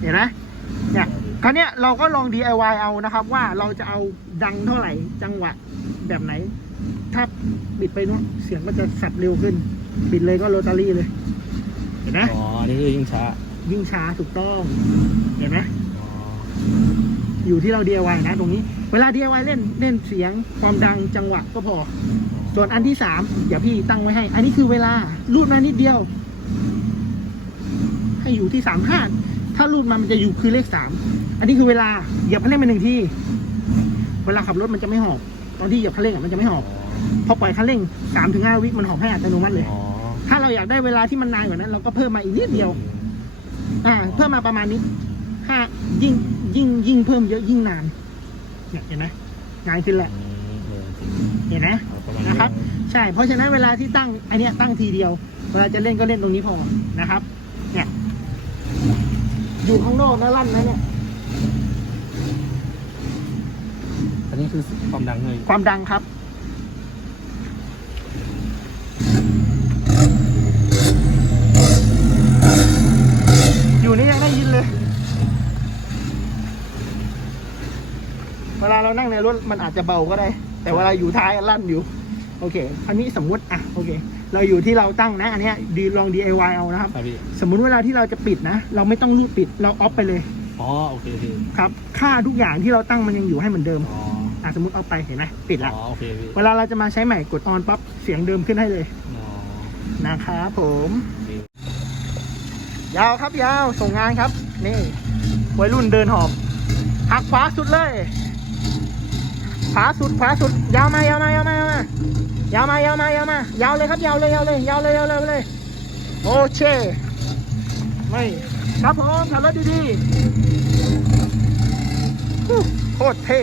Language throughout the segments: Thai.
เห็นไหมเนี่ยคราวเนี้ยเราก็ลอง DIY เอานะครับ ว่าเราจะเอาดังเท่าไหร่จังหวะแบบไหน ถ้าบิดไปนู้นเสียงก็จะสับเร็วขึ้น บิดเลยก็โรตารี่เลย เห็นไหมอ๋อนี่คือยิ่งช้า ยิ่งช้าถูกต้อง เห็นไหมอ๋ออยู่ที่เรา DIY นะตรงนี้ เวลา DIY เล่นเล่นเสียงความดังจังหวะก็พอ ส่วนอันที่สามเดี๋ยวพี่ตั้งไว้ให้ อันนี้คือเวลารูดมานิดเดียว ให้อยู่ที่สามห้า ถ้ารูดมามันจะอยู่คือเลขสามอันนี้คือเวลาเหยียบคันเร่งไปหนึ่งทีเวลาขับรถมันจะไม่หอบตอนที่เหยียบคันเร่งอะมันจะไม่หอบพอปล่อยคันเร่งสามถึงห้าวิมันหอบให้อัตโนมัติเลย อ๋อถ้าเราอยากได้เวลาที่มันนานกว่านั้น เราก็เพิ่มมาอีกนิดเดียว อ่า เพิ่มมาประมาณนี้ห้ายิ่งยิ่งยิ่งเพิ่มเยอะยิ่งนานเนี่ยเห็นไหมงานขึ้นแหละอืมเออจริงเห็นไหม เอาประมาณ นะครับ ใช่ เพราะฉะนั้นเวลาที่ตั้งอันเนี้ยตั้งทีเดียว เวลาจะเล่นก็เล่นตรงนี้พอนะครับเนี่ย อยู่ข้างนอกนะลั่นนะเนี่ย อันนี้คือความดังเลยความดังครับ อยู่นี่ยังได้ยินเลย เวลาเรานั่งในรถมันอาจจะเบาก็ได้ แต่เวลาอยู่ท้ายอะลั่นอยู่ โอเค อันนี้สมมุติอะโอเค เราอยู่ที่เราตั้งนะอันเนี้ยดีลอง DIY เอานะครับ ครับพี่สมมุติเวลาที่เราจะปิดนะ เราไม่ต้องรีบปิดเราออฟไปเลยอ๋อโอเคพี่ครับ ค่าทุกอย่างที่เราตั้งมันยังอยู่ให้เหมือนเดิมอ๋ออะสมมติเอาไปเห็นไหมปิดละอ๋อโอเคพี่เวลาเราจะมาใช้ใหม่กดออนปั๊บเสียงเดิมขึ้นให้เลยอ๋อนะครับผมดียาวครับยาวส่งงานครับ นี่วัยรุ่นเดินหอบหักขวาสุดเลย ขวาสุดขวาสุด ยาวมายาวมายาวมายาวมายาวมายาวมายาวมายาวเลยครับยาวเลยยาวเลยยาวเลยยาวเลยเลยโอเคไม่ครับผมขับรถดีๆโคตรเท่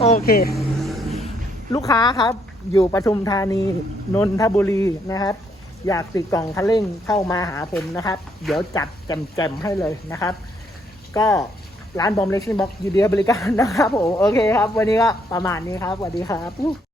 โอเค ลูกค้าครับ อยู่ปทุมธานีนนทบุรีนะครับ อยากติดกล่องคันเร่งเข้ามาหาผมนะครับ เดี๋ยวจัดแจมๆให้เลยนะครับ ก็ ร้านบอมเลสซิ่งบ็อกยูเดียบริการนะครับผม โอเคครับ วันนี้ก็ประมาณนี้ครับสวัสดีครับ